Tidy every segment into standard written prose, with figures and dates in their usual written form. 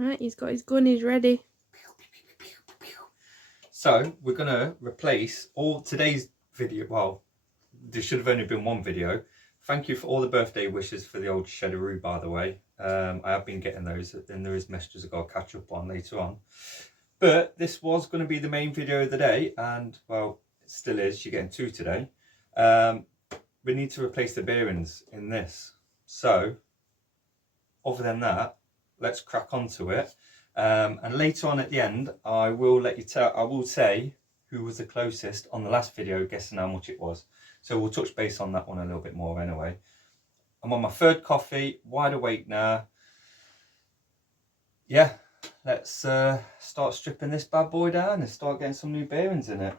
Right, he's got his gun, he's ready. So we're gonna replace all today's video. Well, there should have only been one video. Thank you for all the birthday wishes for the old Sheddaroo, by the way. I have been getting those, and there is messages I've got to catch up on later on. But this was going to be the main video of the day, and well, it still is. You're getting two today. We need to replace the bearings in this. So, other than that, let's crack onto it. And later on at the end, I will let you tell. I will say who was the closest on the last video, guessing how much it was. So we'll touch base on that one a little bit more anyway. I'm on my third coffee, wide awake now. Yeah, let's start stripping this bad boy down and start getting some new bearings in it.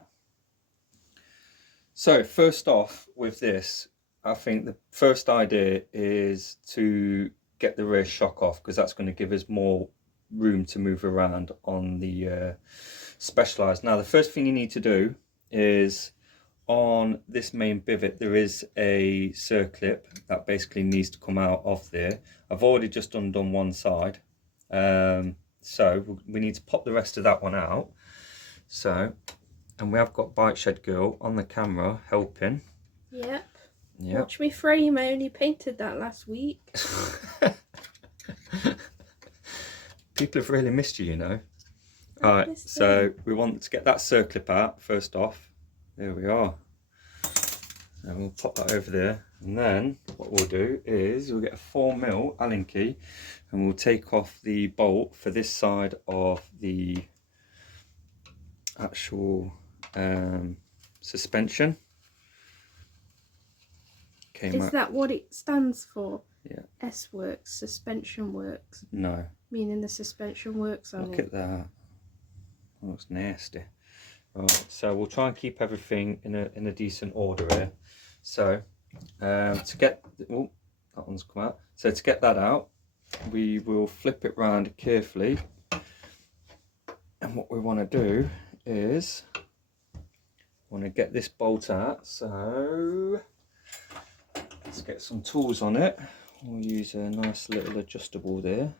So first off with this, I think the first idea is to get the rear shock off, because that's going to give us more room to move around on the Specialised. Now the first thing you need to do is, on this main pivot there is a circlip that basically needs to come out of there. I've already just undone one side, so we need to pop the rest of that one out. So, and we have got Bike Shed Girl on the camera helping. Yep. Watch me frame, I only painted that last week. People have really missed you, you know. Alright, so we want to get that circlip out first off. There we are. And we'll pop that over there. And then what we'll do is we'll get a 4mm Allen key and we'll take off the bolt for this side of the actual suspension. Is that what it stands for? Yeah. S-Works, suspension works. No. Meaning the suspension works on it. Look at that. That looks nasty. Right, so we'll try and keep everything in a decent order here. So to get, oh, that one's come out. So to get that out, we will flip it round carefully. And what we want to do is, want to get this bolt out. So let's get some tools on it. We'll use a nice little adjustable there.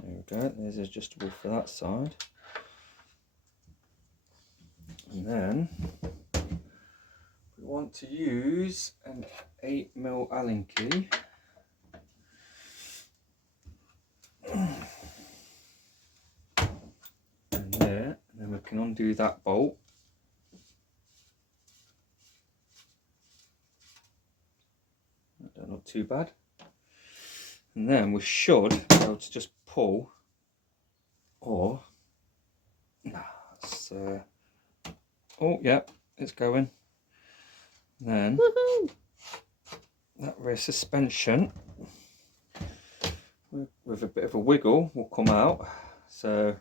There we go, there's adjustable for that side. And then we want to use an 8mm Allen key. And there, and then we can undo that bolt. That don't look too bad. And then we should be able to just pull, or that's oh yeah, it's going. Then that rear suspension with a bit of a wiggle will come out. So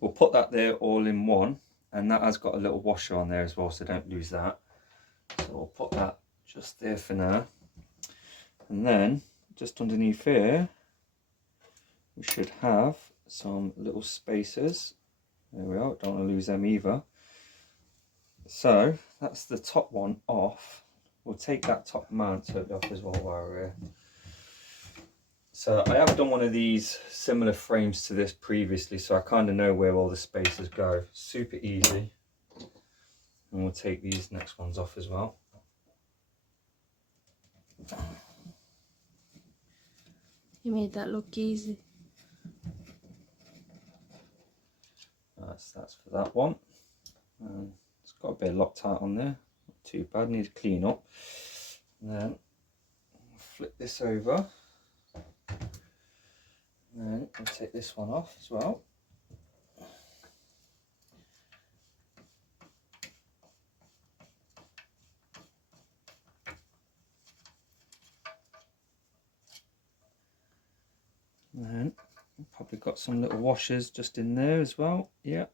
we'll put that there all in one, and that has got a little washer on there as well, so don't lose that. So we'll put that just there for now. And then just underneath here we should have some little spacers. There we are, don't want to lose them either. So that's the top one off. We'll take that top mount totally off as well while we're here. So I have done one of these similar frames to this previously, so I kind of know where all the spacers go. Super easy. And we'll take these next ones off as well. You made that look easy. That's for that one. It's got a bit of Loctite on there. Not too bad, need to clean up. And then flip this over. And then I'll take this one off as well. And then we've probably got some little washers just in there as well. Yeah.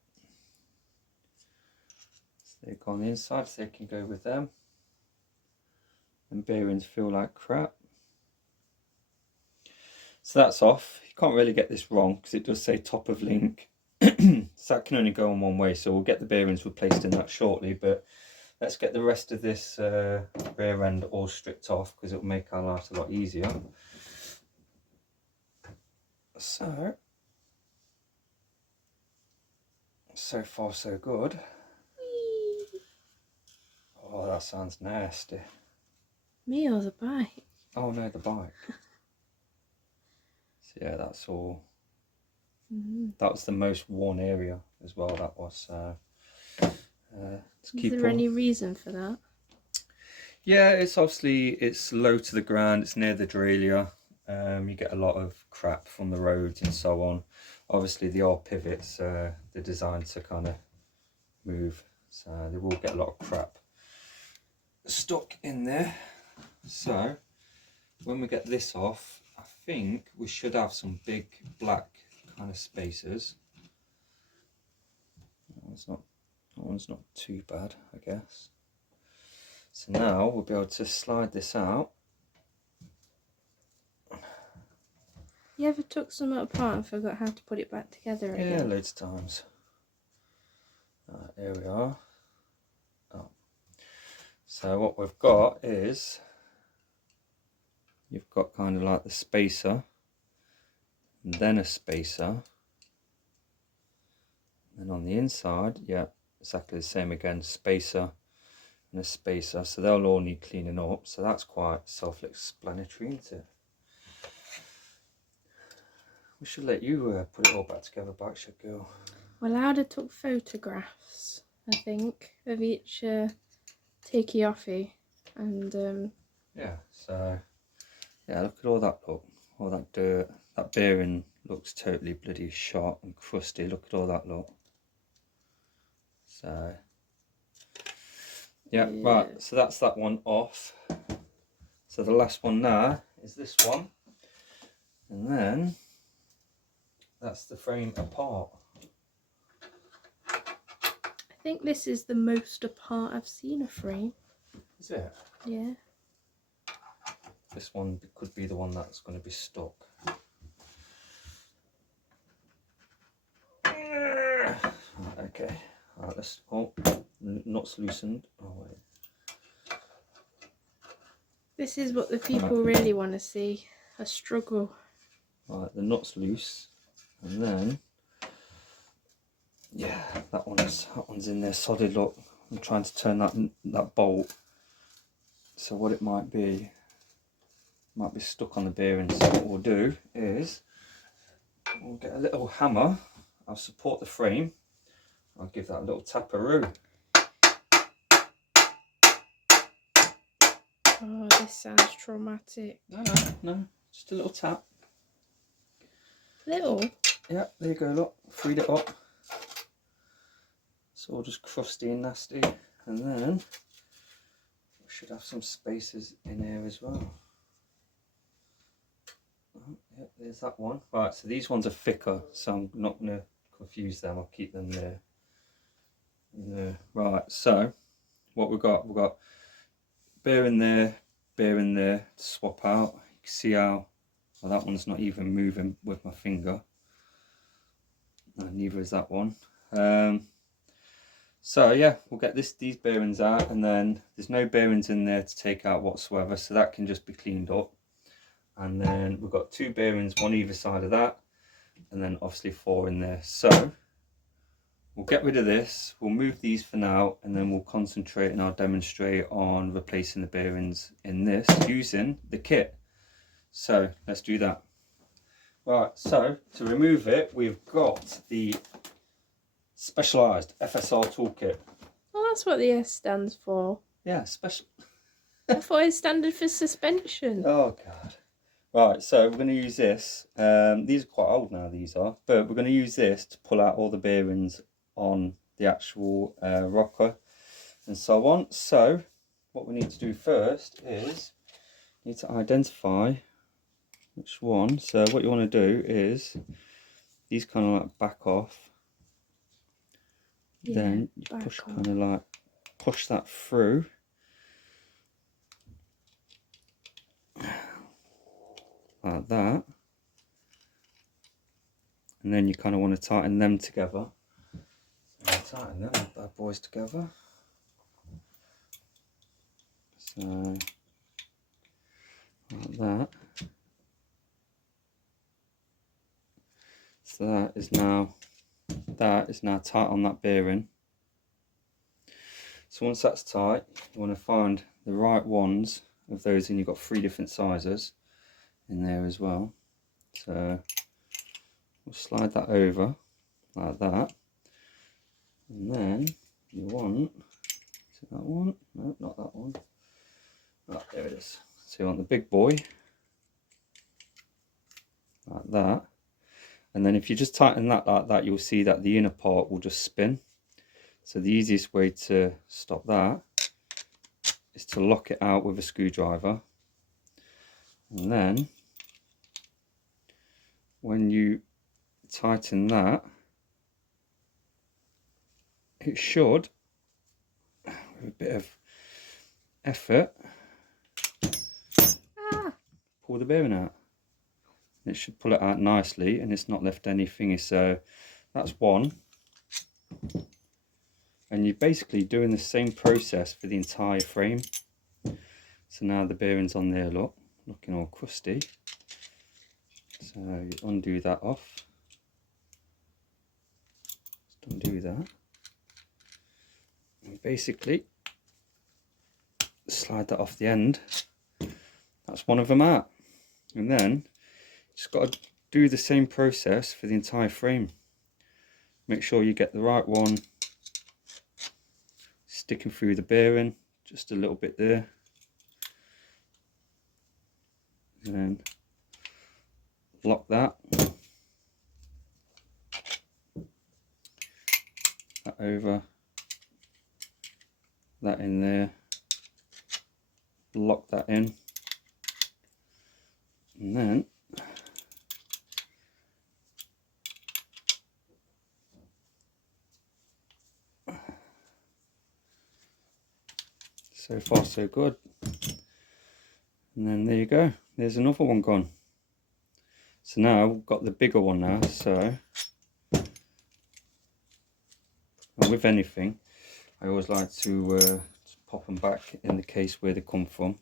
So they go on the inside, so they can go with them. And bearings feel like crap. So that's off. You can't really get this wrong because it does say top of link. So that can only go on one way. So we'll get the bearings replaced in that shortly. But let's get the rest of this rear end all stripped off, because it will make our life a lot easier. So far so good. Whee! Oh, that sounds nasty. Me or the bike? Oh no, the bike. So yeah, that's all. That was the most worn area as well. That was. Is there any reason for that? Yeah, it's obviously it's low to the ground. It's near the derailleur. You get a lot of crap from the roads and so on. Obviously, the old pivots, they're designed to kind of move, so they will get a lot of crap stuck in there. So when we get this off, I think we should have some big black kind of spacers. That one's not too bad, I guess. So now we'll be able to slide this out. You ever took some apart and forgot how to put it back together again? Yeah, loads of times. Here we are. Oh. So what we've got is, you've got kind of like the spacer, and then a spacer. And on the inside, yeah, exactly the same again, spacer and a spacer. So they'll all need cleaning up. So that's quite self-explanatory, isn't it? We should let you put it all back together, Backshot Girl. Well, I'd have took photographs, I think, of each takey-offy, and yeah, so yeah, look at all that, look, all that dirt. That bearing looks totally bloody shot and crusty. Look at all that, look. So yeah, right, so that's that one off. So the last one now is this one, and then that's the frame apart. I think this is the most apart I've seen a frame. Is it? Yeah. This one could be the one that's going to be stuck. Right, okay. Alright, let's. Oh, nuts loosened. Oh wait. This is what the people really want to see. A struggle. Right, the nut's loose, and then yeah, that one's in there solid. Look, I'm trying to turn that bolt. So what it might be stuck on the bearing. So what we'll do is we'll get a little hammer. I'll support the frame. I'll give that a little taparoo. Oh, this sounds traumatic. No, just a little tap. Little? Yeah, there you go, look, freed it up. It's all just crusty and nasty. And then we should have some spacers in here as well. Oh, yeah, there's that one. Right, so these ones are thicker, so I'm not going to confuse them. I'll keep them there. Right, so what we've got bearing there to swap out. You can see how well, that one's not even moving with my finger, and neither is that one. So yeah, we'll get these bearings out, and then there's no bearings in there to take out whatsoever, so that can just be cleaned up. And then we've got 2 bearings, one either side of that, and then obviously 4 in there. So we'll get rid of this, we'll move these for now, and then we'll concentrate and I'll demonstrate on replacing the bearings in this using the kit. So let's do that. Right, so to remove it, we've got the Specialised FSR toolkit. Well, that's what the S stands for. Yeah, special. I thought it standard for suspension. Oh God. Right, so we're going to use this. These are quite old now, these are, but we're going to use this to pull out all the bearings on the actual rocker and so on. So what we need to do first is need to identify which one. So what you want to do is these kind of like back off. Yeah, then you push kind of like push that through. Like that, and then you kind of want to tighten them together. So tighten them bad boys together. So like that, So that is now tight on that bearing. So once that's tight, you want to find the right ones of those, and you've got 3 different sizes in there as well. So we'll slide that over like that, and then you want, is it that one? No, not that one. Right, there it is. So you want the big boy like that, and then if you just tighten that like that, you'll see that the inner part will just spin. So the easiest way to stop that is to lock it out with a screwdriver, and then when you tighten that, it should, with a bit of effort, pull the bearing out. It should pull it out nicely, and it's not left any thingy. So that's one, and you're basically doing the same process for the entire frame. So now the bearing's on there, look, looking all crusty. So you undo that off, just undo that, and basically slide that off the end. That's one of them out, and then just got to do the same process for the entire frame. Make sure you get the right one, sticking through the bearing just a little bit there, and then lock that over, that in there, lock that in, and then so far so good. And then there you go, there's another one gone. So now we've got the bigger one now. So with anything, I always like to pop them back in the case where they come from.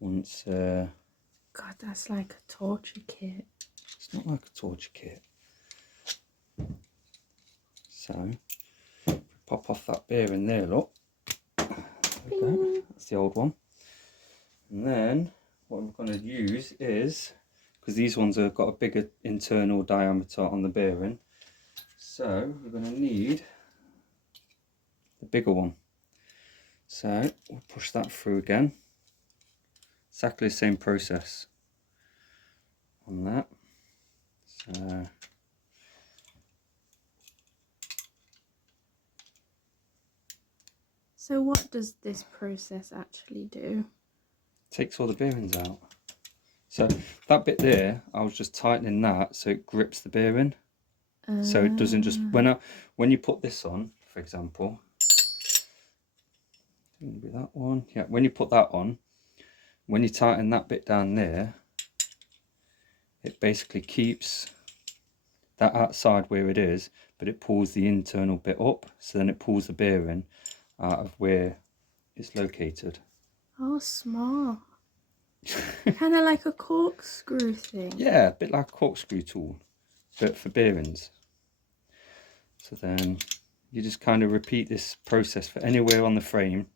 Once God, that's like a torture kit. it's not like a torture kit. So pop off that bearing there, look. There we go. That's the old one. And then what we're going to use is, because these ones have got a bigger internal diameter on the bearing, so we're going to need the bigger one. So we'll push that through again. Exactly the same process on that. So what does this process actually do? Takes all the bearings out. So that bit there, I was just tightening that so it grips the bearing. So it doesn't just, when you put this on, for example, maybe that one, yeah, when you put that on, when you tighten that bit down there, it basically keeps that outside where it is, but it pulls the internal bit up, so then it pulls the bearing out of where it's located. Oh, smart. Kind of like a corkscrew thing. Yeah, a bit like a corkscrew tool, but for bearings. So then you just kind of repeat this process for anywhere on the frame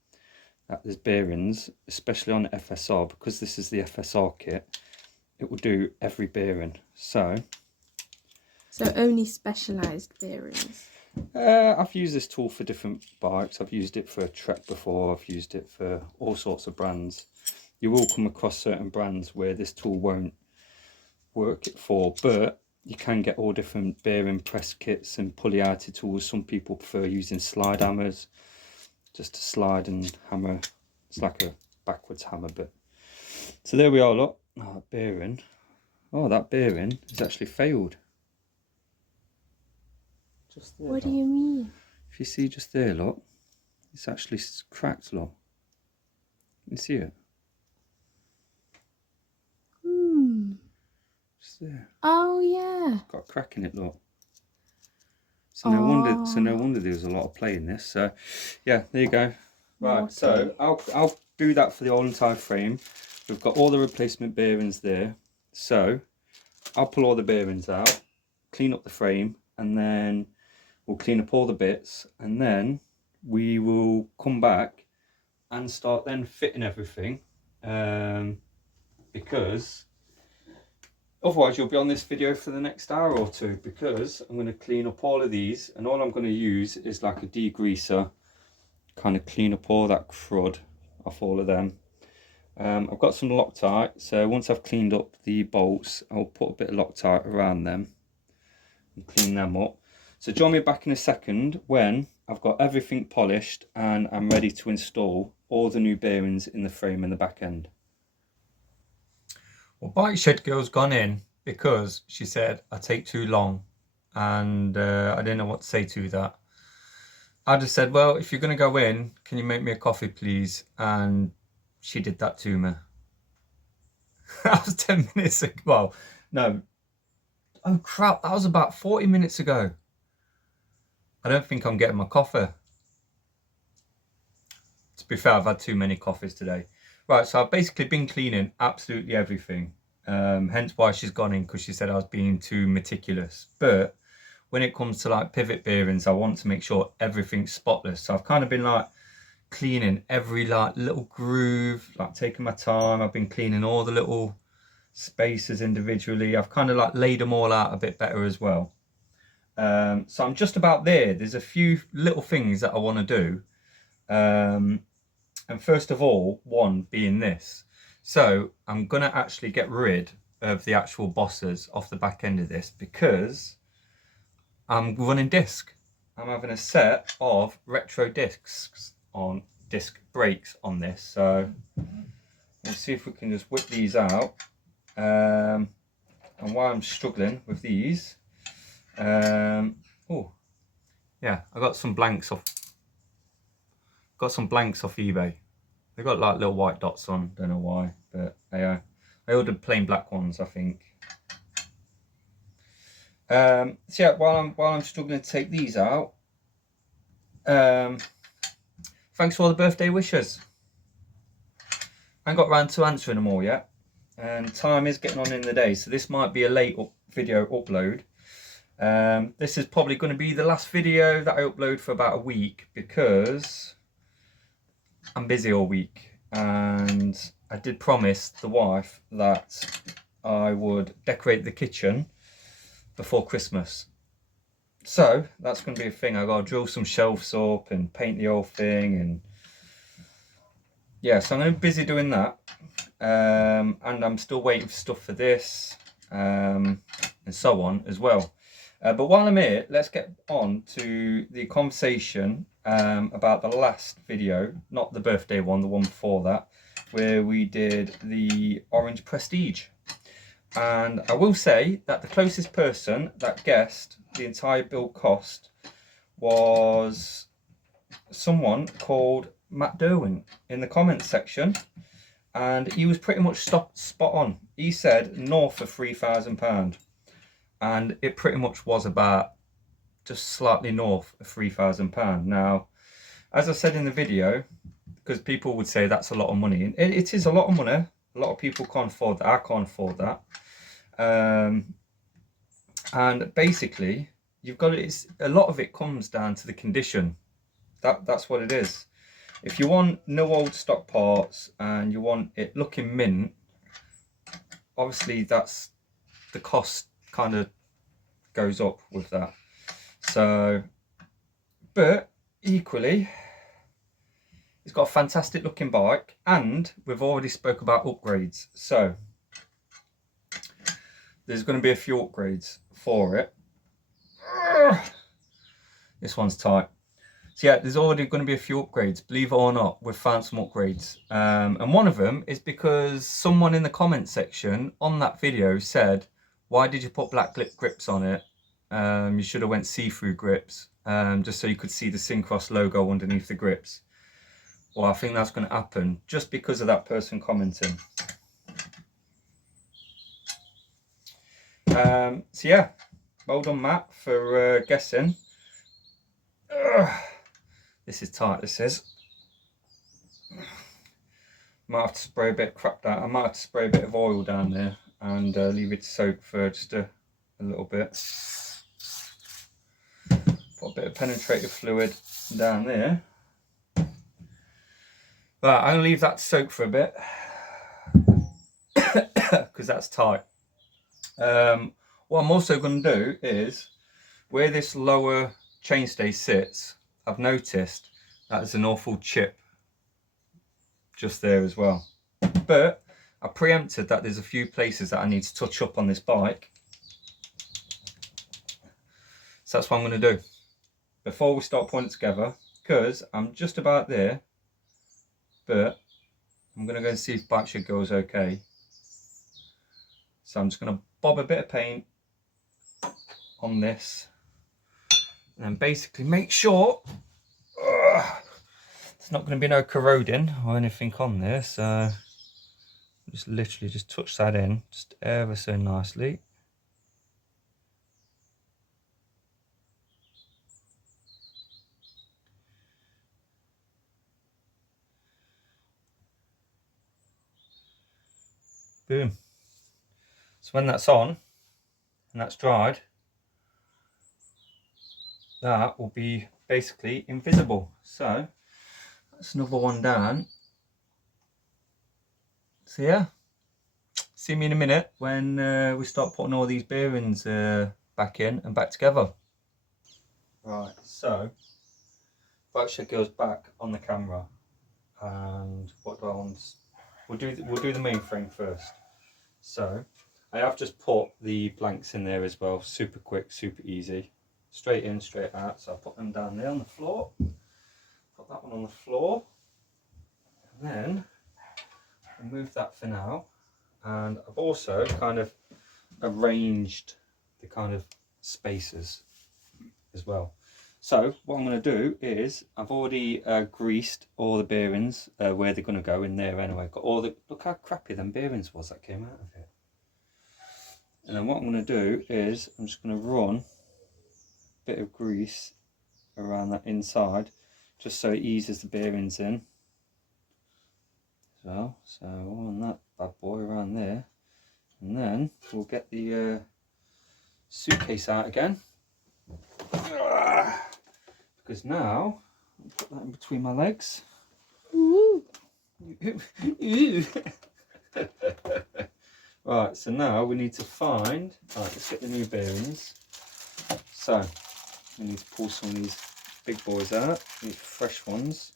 that there's bearings, especially on the FSR, because this is the FSR kit, it will do every bearing. So only specialised bearings. I've used this tool for different bikes. I've used it for a Trek before. I've used it for all sorts of brands. You will come across certain brands where this tool won't work for, but you can get all different bearing press kits and pulley outed tools. Some people prefer using slide hammers, just to slide and hammer. It's like a backwards hammer bit. So there we are, look. Oh, that bearing. Oh, that bearing has actually failed. Just there, What do you mean? If you see just there, look, it's actually cracked, look. You see it? Just there. Oh yeah. Got a crack in it, look. So no wonder there was a lot of play in this. So yeah, there you go. Right, so I'll do that for the whole entire frame. We've got all the replacement bearings there. So I'll pull all the bearings out clean up the frame, and then we'll clean up all the bits, and then we will come back and start then fitting everything, because otherwise you'll be on this video for the next hour or two, because I'm going to clean up all of these, and all I'm going to use is like a degreaser, kind of clean up all that crud off all of them. I've got some Loctite, so once I've cleaned up the bolts, I'll put a bit of Loctite around them and clean them up. So join me back in a second when I've got everything polished and I'm ready to install all the new bearings in the frame and the back end. Well, Bike Shed Girl's gone in because she said I take too long, and I didn't know what to say to that. I just said, well, if you're going to go in, can you make me a coffee, please? And she did that to me. That was 10 minutes ago. Well, no. Oh, crap. That was about 40 minutes ago. I don't think I'm getting my coffee. To be fair, I've had too many coffees today. Right, so I've basically been cleaning absolutely everything. Hence why she's gone in, because she said I was being too meticulous. But when it comes to like pivot bearings, I want to make sure everything's spotless. So I've kind of been like cleaning every like little groove, like taking my time. I've been cleaning all the little spacers individually. I've kind of like laid them all out a bit better as well. So I'm just about there. There's a few little things that I want to do. And first of all, one being this. So I'm going to actually get rid of the actual bosses off the back end of this, because I'm running disc. I'm having a set of retro discs on disc brakes on this. So we'll see if we can just whip these out. And while I'm struggling with these, oh yeah, I got some blanks off eBay. They got like little white dots on, don't know why, but I ordered plain black ones, I think. So yeah, while I'm struggling to take these out, thanks for all the birthday wishes. I ain't got round to answering them all yet, and time is getting on in the day, so this might be a late video upload. This is probably going to be the last video that I upload for about a week, because I'm busy all week, and I did promise the wife that I would decorate the kitchen before Christmas. So that's going to be a thing. I got to drill some shelves up and paint the whole thing, and yeah, so I'm going to be busy doing that. And I'm still waiting for stuff for this, and so on as well. But while I'm here, let's get on to the conversation about the last video, not the birthday one, the one before that, where we did the orange Prestige. And I will say that the closest person that guessed the entire build cost was someone called Matt Derwin in the comments section, and he was pretty much spot on. He said north of £3,000, and it pretty much was about just slightly north of £3,000. Now, as I said in the video, because people would say that's a lot of money, and it is a lot of money. A lot of people can't afford that. I can't afford that. And basically, you've got a lot of it comes down to the condition. That's what it is. If you want no old stock parts and you want it looking mint, obviously that's the cost kind of goes up with that. So, but equally, it's got a fantastic looking bike, and we've already spoke about upgrades. So there's going to be a few upgrades for it. This one's tight. So yeah, there's already going to be a few upgrades. Believe it or not, we've found some upgrades. And one of them is because someone in the comment section on that video said, why did you put black grips on it? You should have went see-through grips, just so you could see the Syncross logo underneath the grips. Well, I think that's going to happen just because of that person commenting. So yeah, well done, Matt, for guessing. This is tight, this is. Might have to spray a bit of crap down. I might have to spray a bit of oil down there and leave it to soak for just a little bit. Put a bit of penetrative fluid down there. Right, I'm going to leave that to soak for a bit because that's tight. What I'm also going to do is, where this lower chainstay sits, I've noticed that there's an awful chip just there as well. But I preempted that there's a few places that I need to touch up on this bike. So that's what I'm going to do before we start putting it together, because I'm just about there, but I'm going to go and see if bike shed goes okay. So I'm just going to bob a bit of paint on this and then basically make sure there's not going to be no corroding or anything on there. So just literally just touch that in just ever so nicely. Boom. So when that's on and that's dried, that will be basically invisible. So that's another one down. So yeah, see me in a minute when we start putting all these bearings back in and back together. Right, so bike shed goes back on the camera, and what do I want? We'll do the mainframe first. So I have just put the blanks in there as well, super quick, super easy, straight in, straight out. So I'll put them down there on the floor, put that one on the floor, and then remove that for now. And I've also kind of arranged the kind of spaces as well. So what I'm going to do is I've already greased all the bearings where they're going to go in there anyway. Got all the, look how crappy them bearings was that came out of it. And then what I'm going to do is I'm just going to run a bit of grease around that inside just so it eases the bearings in. So on that bad boy around there, and then we'll get the suitcase out again, because now I'll put that in between my legs. Ooh. Right, so now we need to find, right, let's get the new bearings. So we need to pull some of these big boys out, these fresh ones.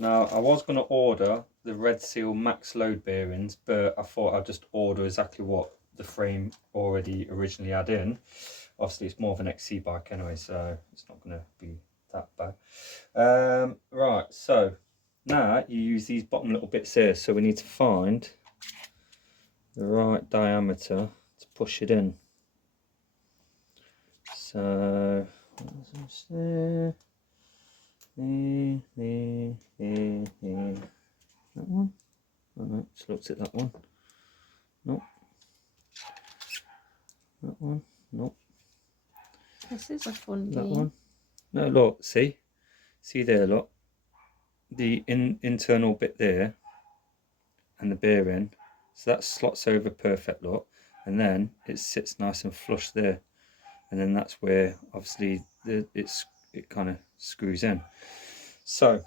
Now I was going to order the Red Seal max load bearings, but I thought I'd just order exactly what the frame already originally had in. Obviously it's more of an XC bike anyway, so it's not going to be that bad. Right, so now you use these bottom little bits here, so we need to find the right diameter to push it in. So there. That one? Oh no, just looked at that one. Nope. That one? Nope. This is a fun That game. one? No, look, see there, look. The internal bit there and the bearing. So that slots over perfect, look. And then it sits nice and flush there. And then that's where obviously it kind of screws in. So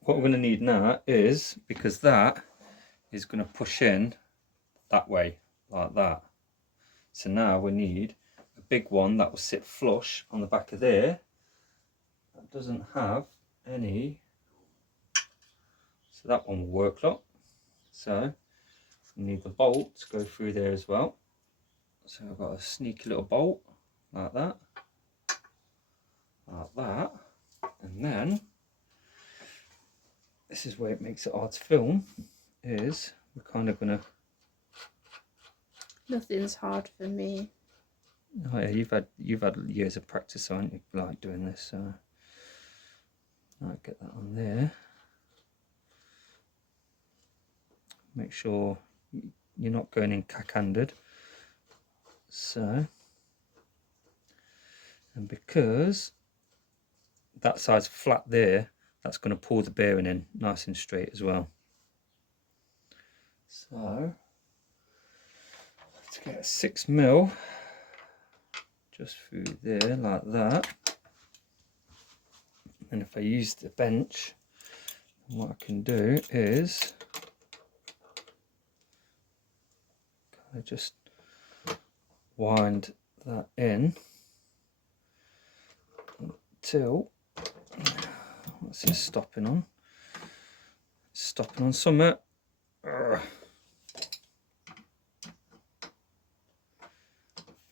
what we're going to need now is, because that is going to push in that way like that, so now we need a big one that will sit flush on the back of there, that doesn't have any, so that one will work, look. So we need the bolt to go through there as well. So I've got a sneaky little bolt like that, and then this is where it makes it hard to film, is we're kind of going to... Nothing's hard for me. Oh yeah, you've had years of practice, haven't you, like doing this, so I'll get that on there. Make sure you're not going in cack-handed. So, and because that side's flat there, that's going to pull the bearing in nice and straight as well. So to get 6mm just through there like that. And if I use the bench, what I can do is kind of just wind that in until, what's this stopping on? It's stopping on something. I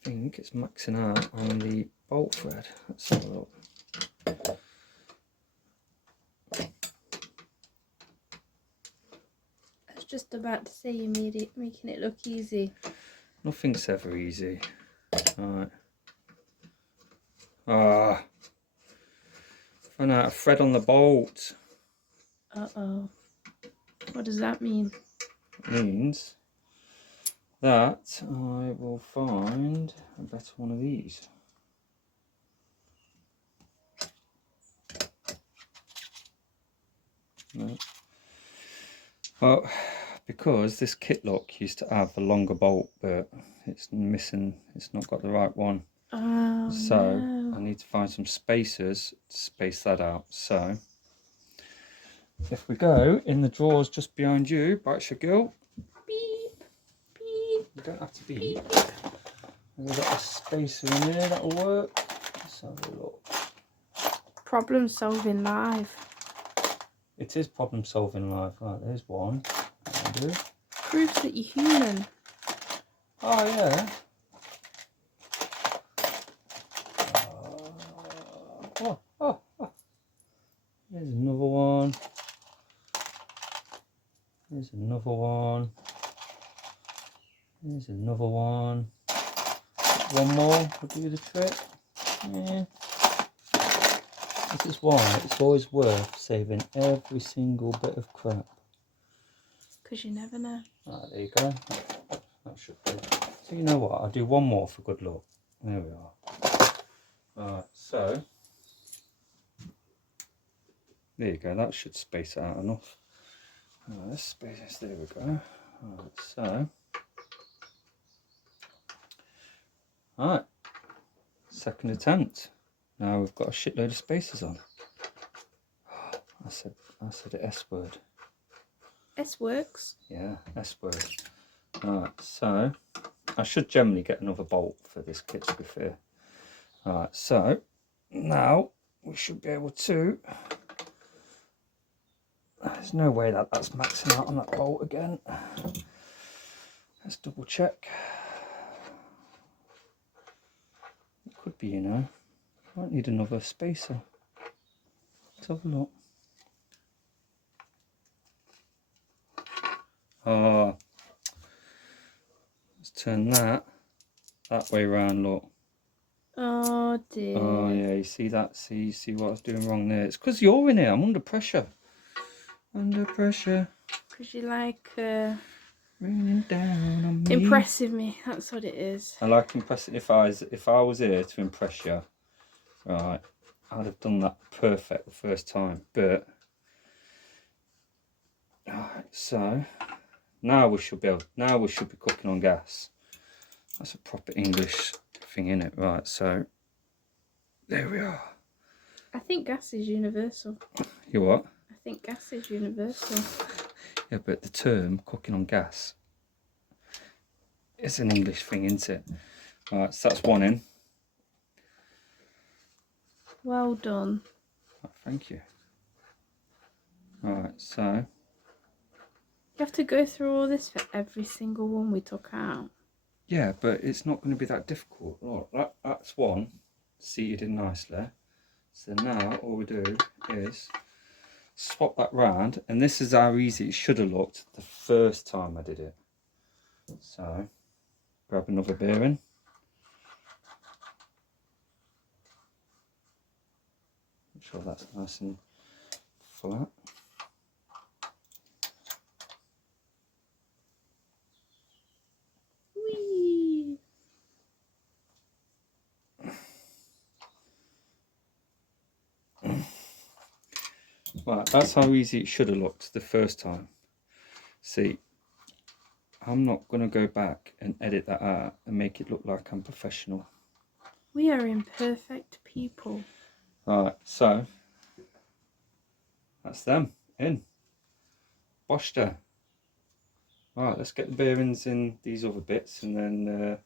think it's maxing out on the bolt thread. Let's have a look. I was just about to say you made it, making it look easy. Nothing's ever easy. Alright. Ah. Run out of thread on the bolt. Uh-oh. What does that mean? It means that I will find a better one of these. No. Well, because this kit lock used to have a longer bolt, but it's missing, it's not got the right one. Oh, So no. I need to find some spacers to space that out. So if we go in the drawers just behind you, Bites your girl. Beep, beep. You don't have to beep. We've got a spacer in there that'll work. Let's have a look. Problem solving live. It is problem solving live. Right, there's one. There. Proves that you're human. Oh yeah. Oh. There's another one. There's another one. There's another one. One more will do the trick. Yeah. This is why it's always worth saving every single bit of crap. Because you never know. Right, there you go. That should be. So you know what? I'll do one more for good luck. There we are. Alright, so there you go. That should space it out enough. Right, let's space this. There we go. Alright, so alright, second attempt. Now we've got a shitload of spacers on. I said the S word. S-Works. Yeah, S word. Alright, so I should generally get another bolt for this kit, to be fair. Alright, so now we should be able to. There's no way that that's maxing out on that bolt again. Let's double check. It could be, you know. Might need another spacer. Let's have a look. Oh, let's turn that way around, look. Oh dear. Oh yeah, you see that? See what I was doing wrong there? It's because you're in here. I'm under pressure. Under pressure. Because you like Raining down on me. impressing me. That's what it is. I like impressing. If I was here to impress you, right, I'd have done that perfect the first time. But alright, so now we should be cooking on gas. That's a proper English thing, in it, right? So there we are. I think gas is universal. You what? I think gas is universal. Yeah, but the term cooking on gas is an English thing, isn't it? Right, so that's one in. Well done. Right, thank you. Right, so You have to go through all this for every single one we took out. yeah, but it's not going to be that difficult. Look, that's one seated in nicely. So now all we do is swap that round, and this is how easy it should have looked the first time I did it. So grab another bearing. Make sure that's nice and flat. Whee! Right, that's how easy it should have looked the first time. See, I'm not going to go back and edit that out and make it look like I'm professional. We are imperfect people. Alright, so that's them in. Bosh there. Alright, let's get the bearings in these other bits, and then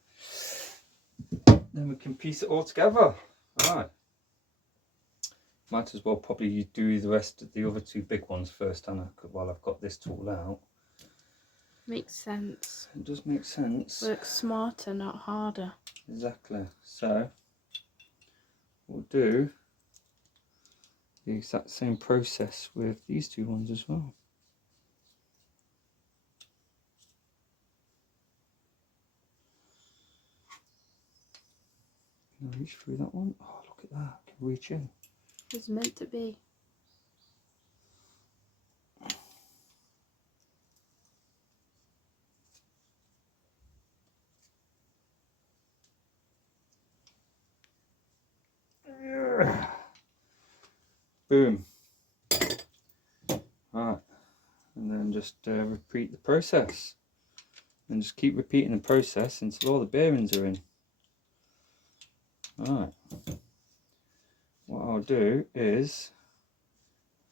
we can piece it all together. Alright. Might as well probably do the rest of the other two big ones first, Anna, while I've got this tool out. Makes sense. It does make sense. Work smarter, not harder. Exactly. So we'll do the exact same process with these two ones as well. Can I reach through that one? Oh, look at that. I can reach in. It's meant to be. Boom. Alright, and then just repeat the process, and just keep repeating the process until all the bearings are in. Alright, what I'll do is,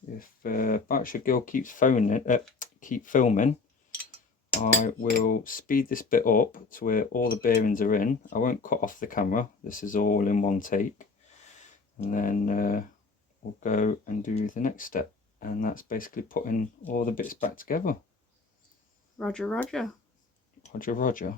if Berkshire Gill keeps filming, I will speed this bit up to where all the bearings are in. I won't cut off the camera, this is all in one take, and then we'll go and do the next step, and that's basically putting all the bits back together. Roger, roger. Roger, roger.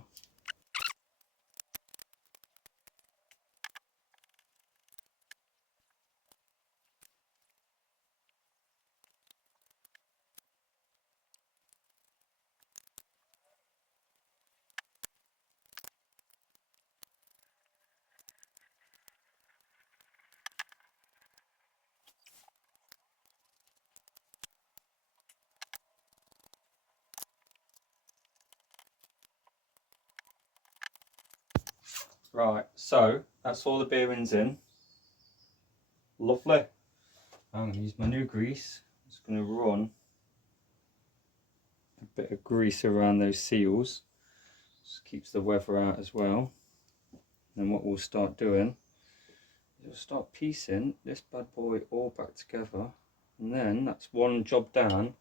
Right, so that's all the bearings in. Lovely. I'm going to use my new grease. I'm just going to run a bit of grease around those seals. Just keeps the weather out as well. And what we'll start doing is we'll start piecing this bad boy all back together. And then that's one job down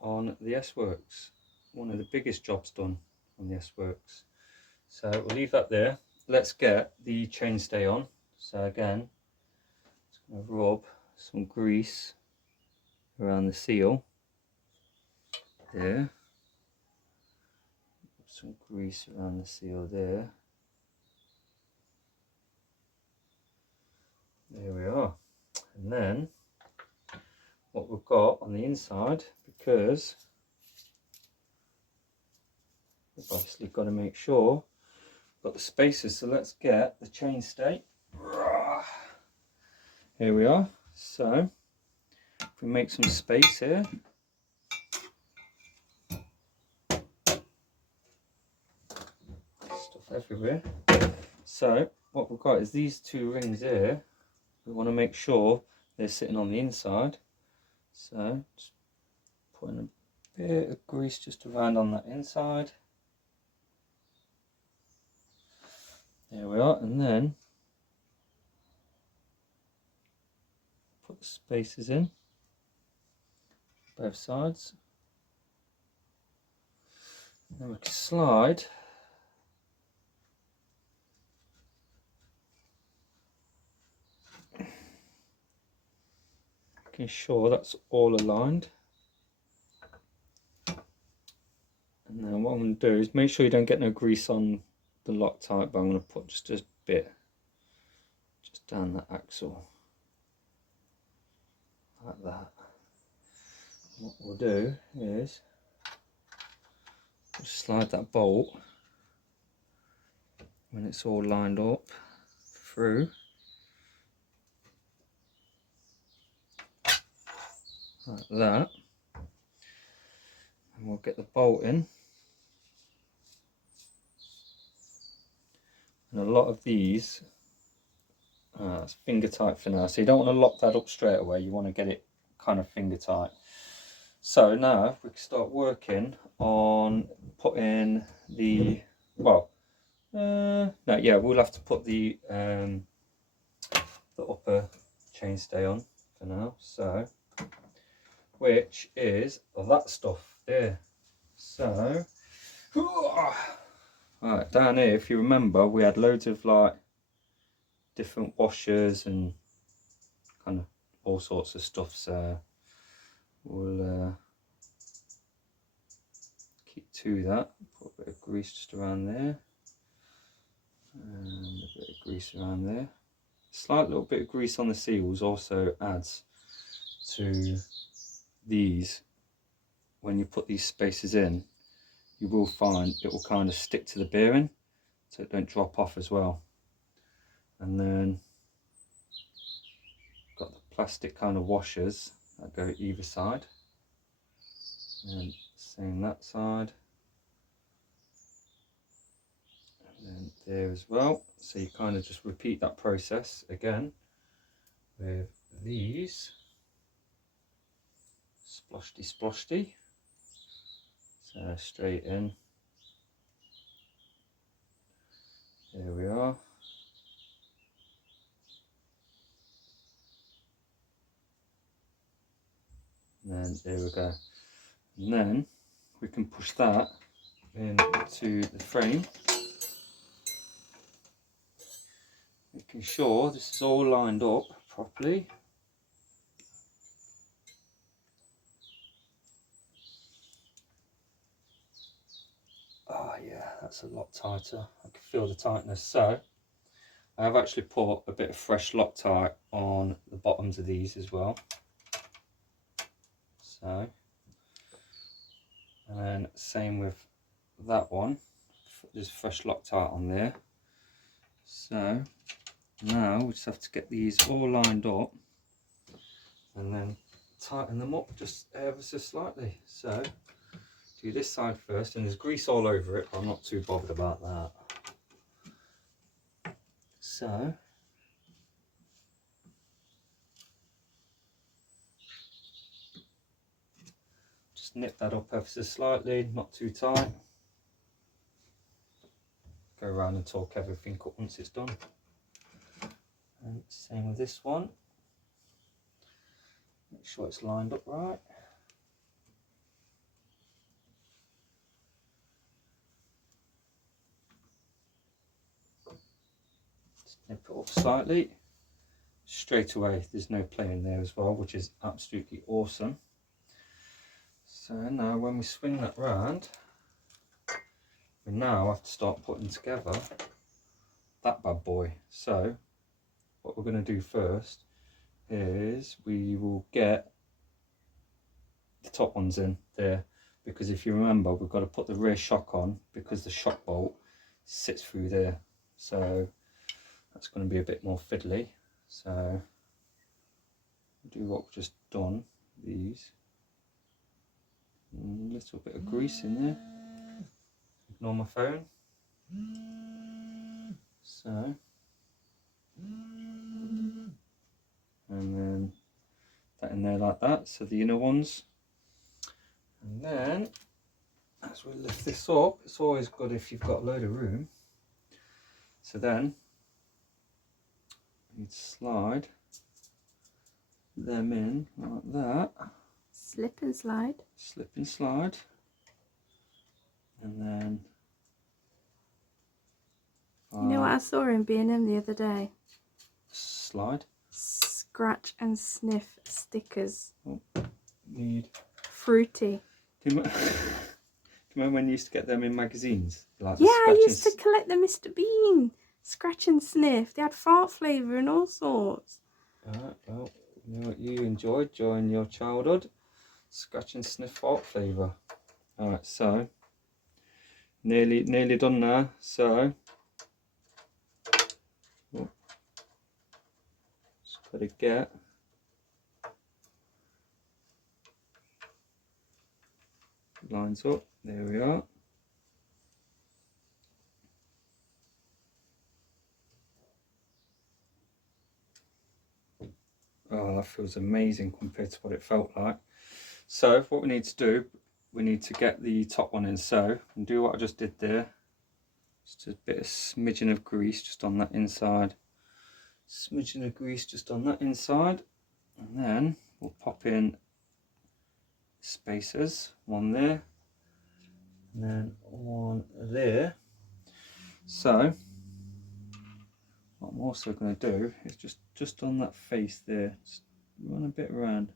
on the S-Works. One of the biggest jobs done on the S-Works. So we'll leave that there. Let's get the chainstay on. So again, just going to rub some grease around the seal there. Some grease around the seal there. There we are. And then what we've got on the inside, because we've obviously got to make sure we've got the spaces, so let's get the chainstay. Here we are. So if we make some space here, stuff everywhere. So what we've got is these two rings here. We want to make sure they're sitting on the inside. So just putting a bit of grease just around on that inside. There we are, and then put the spaces in both sides. Then we can slide making sure that's all aligned. And then what I'm going to do is make sure you don't get no grease on the Loctite, but I'm going to put just a bit just down that axle like that. What we'll do is just slide that bolt when it's all lined up through like that, and we'll get the bolt in. And a lot of these it's finger tight for now, so you don't want to lock that up straight away, you want to get it kind of finger tight. So now we can start working on putting the, well, no, yeah, we'll have to put the upper chainstay on for now. So, which is that stuff there. So, right down here, if you remember, we had loads of like different washers and kind of all sorts of stuff. So we'll keep to that. Put a bit of grease just around there, and a bit of grease around there. Slight little bit of grease on the seals also adds to these. When you put these spacers in, you will find it will kind of stick to the bearing, so it don't drop off as well. And then got the plastic kind of washers that go either side, and same that side, and then there as well. So you kind of just repeat that process again with these. Sploshy. So straight in. There we are. And then there we go. And then we can push that into the frame, making sure this is all lined up properly. Oh yeah, that's a lot tighter. I can feel the tightness. So I have actually put a bit of fresh Loctite on the bottoms of these as well. So, and then same with that one. There's fresh Loctite on there. So now we just have to get these all lined up and then tighten them up just ever so slightly. So do this side first, and there's grease all over it, but I'm not too bothered about that. So just nip that up ever so slightly, not too tight. Go around and torque everything up once it's done. And same with this one. Make sure it's lined up right. Just nip it up slightly. Straight away, there's no playing there as well, which is absolutely awesome. So now when we swing that round, we now have to start putting together that bad boy. So what we're going to do first is we will get the top ones in there, because if you remember, we've got to put the rear shock on because the shock bolt sits through there. So that's going to be a bit more fiddly. So do what we've just done, these. A little bit of grease in there. Ignore my phone. So, and then that in there like that, so the inner ones. And then as we lift this up, it's always good if you've got a load of room. So then you'd slide them in like that. Slip and slide. Slip and slide. And then you know what I saw in B&M the other day? Slide. Scratch and sniff stickers. Oh, need. Fruity. Do you remember when you used to get them in magazines? Like Yeah, I used to collect the Mr. Bean. Scratch and sniff. They had fart flavour and all sorts. Alright, well, you know what you enjoyed during your childhood? Scratch and sniff fart flavour. Alright, so nearly done now. So just got to get lines up. There we are. Oh, that feels amazing compared to what it felt like. So what we need to do, we need to get the top one in, so and do what I just did there. Just a bit of smidgen of grease just on that inside. Smidgen of grease just on that inside. And then we'll pop in spacers, one there, and then one there. So what I'm also going to do is just on that face there, just run a bit around,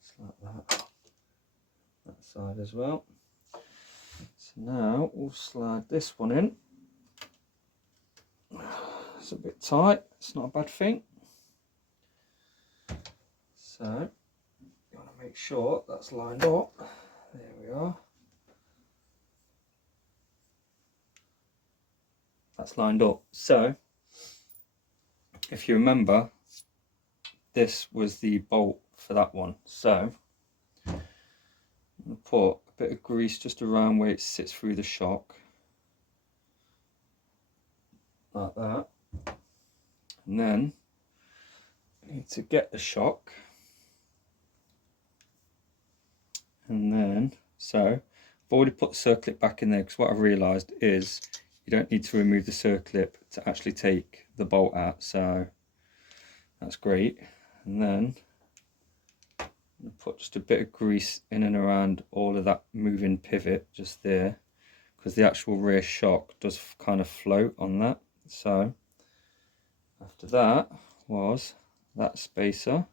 just like that side as well. So now we'll slide this one in. It's a bit tight, it's not a bad thing. So you want to make sure that's lined up. There we are. That's lined up. So if you remember, this was the bolt for that one. So I'm going to put a bit of grease just around where it sits through the shock, like that. And then I need to get the shock, and then so I've already put the circlip back in there, because what I've realised is you don't need to remove the circlip to actually take the bolt out, so that's great. And then I'm going to put just a bit of grease in and around all of that moving pivot just there, because the actual rear shock does kind of float on that. So after that was that spacer.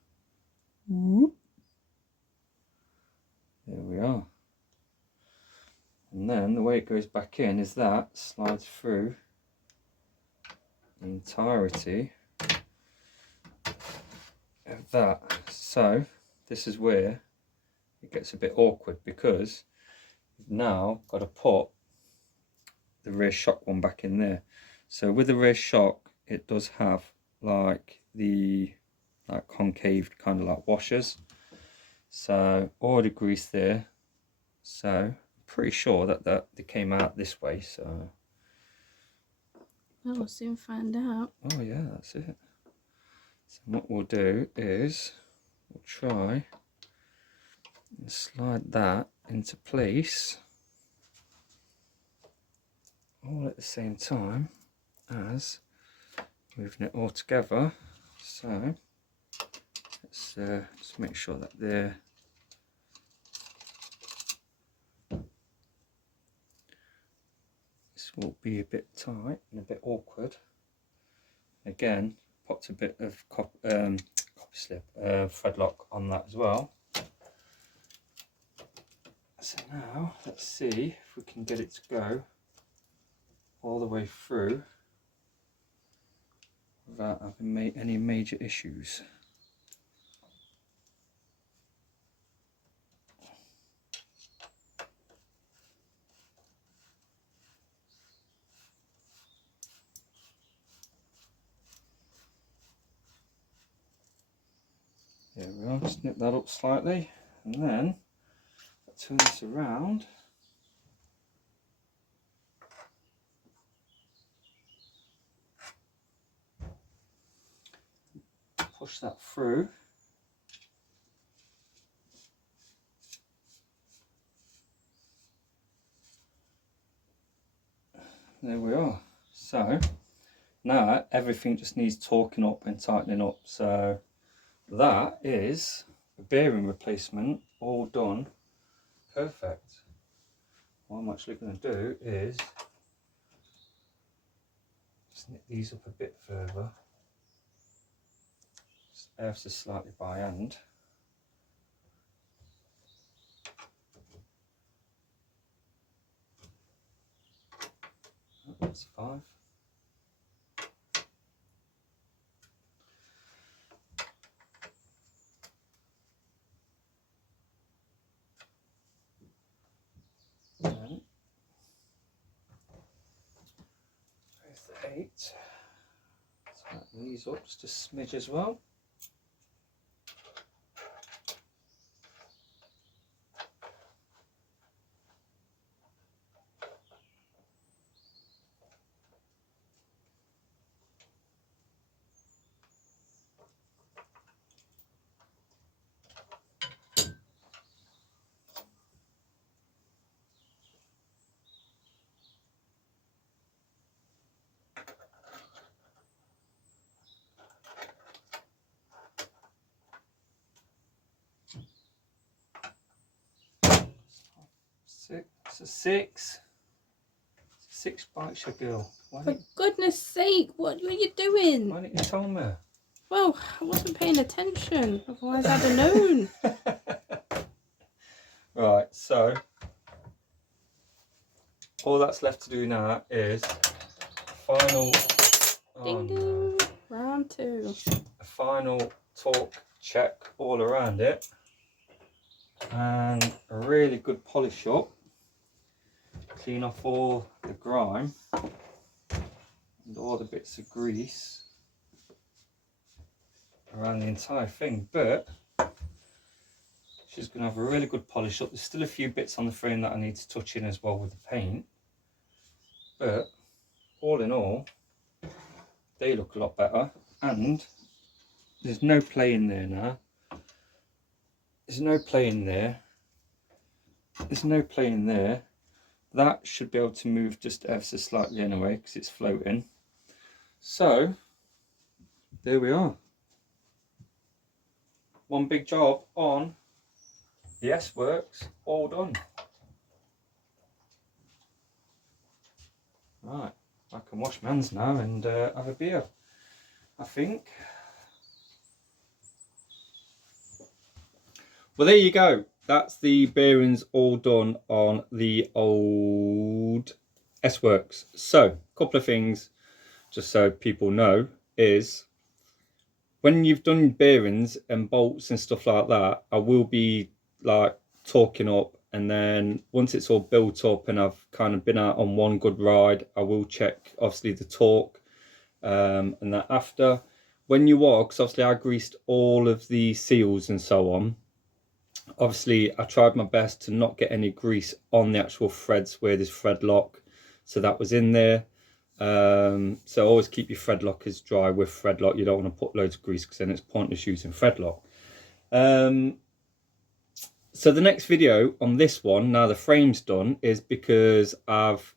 Whoop. There we are. And then the way it goes back in is that slides through the entirety of that. So this is where it gets a bit awkward, because you've now got to put the rear shock one back in there. So with the rear shock, it does have like the concave kind of like washers. So already greased there. So I'm pretty sure that they came out this way. So Well, we'll soon find out. oh yeah, that's it. So what we'll do is we'll try and slide that into place all at the same time as moving it all together. So let's just make sure that they're this will be a bit tight and a bit awkward. Again, popped a bit of copper slip thread lock on that as well. So now let's see if we can get it to go all the way through without having any major issues. There we are, just nip that up slightly, and then turn this around. Push that through. There we are. So now everything just needs torquing up and tightening up. So that is a bearing replacement all done. Perfect. What I'm actually going to do is just knit these up a bit further, just ever so slightly by hand. That's 5. Then there's the 8. Tighten these up just a smidge as well. So 6 bike shed girl. For goodness sake, what are you doing? Why didn't you tell me? Well, I wasn't paying attention, otherwise I'd have known. Right, so all that's left to do now is final Ding ding, round 2. a final torque check all around it, and a really good polish up, clean off all the grime and all the bits of grease around the entire thing. But she's going to have a really good polish up. There's still a few bits on the frame that I need to touch in as well with the paint, but all in all they look a lot better. And there's no play in there now. There's no play in there. There's no play in there. That should be able to move just ever so slightly anyway because it's floating. So there we are. One big job on the S-Works, all done. Right, I can wash my hands now and have a beer, I think. Well, there you go. That's the bearings all done on the old S-Works. So, a couple of things, just so people know, is when you've done bearings and bolts and stuff like that, I will be like torquing up, and then once it's all built up and I've kind of been out on one good ride, I will check obviously the torque and that after. When you are, because obviously I greased all of the seals and so on, obviously I tried my best to not get any grease on the actual threads where there's thread lock, so that was in there. So always keep your thread lockers dry with thread lock. You don't want to put loads of grease because then it's pointless using thread lock. So the next video on this one, now the frame's done, is because I've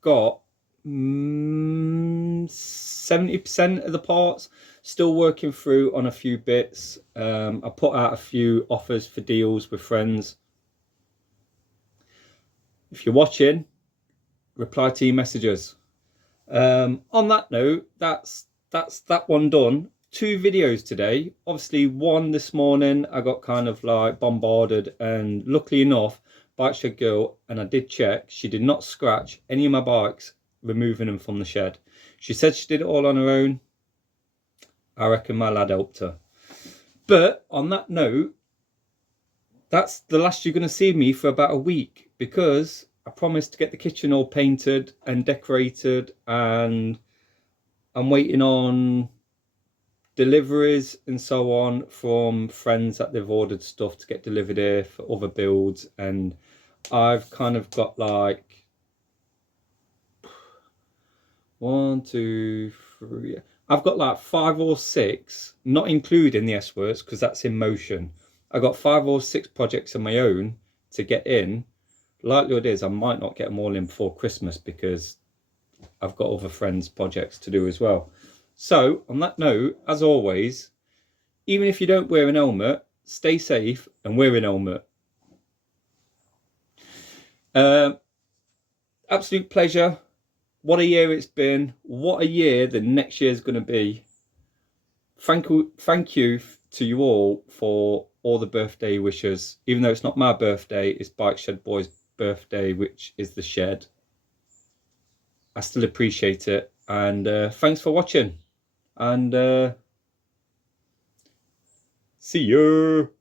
got 70% of the parts still working through on a few bits. I put out a few offers for deals with friends. If you're watching, reply to your messages. On that note, that's that one done. 2 videos today. Obviously one this morning I got kind of like bombarded, and luckily enough Bike Shed Girl, and I did check, she did not scratch any of my bikes removing them from the shed. She said she did it all on her own. I reckon my lad helped her. But on that note, that's the last you're going to see me for about a week, because I promised to get the kitchen all painted and decorated, and I'm waiting on deliveries and so on from friends that they've ordered stuff to get delivered here for other builds. And I've kind of got like 1, 2, 3, I've got like 5 or 6, not including the S-Works because that's in motion. I've got 5 or 6 projects of my own to get in. Likelihood is I might not get them all in before Christmas because I've got other friends' projects to do as well. So on that note, as always, even if you don't wear an helmet, stay safe and wear an helmet. Absolute pleasure. What a year it's been. What a year the next year is going to be. Thank you to you all for all the birthday wishes. Even though it's not my birthday, it's Bike Shed Boy's birthday, which is the shed. I still appreciate it. And thanks for watching. And see you.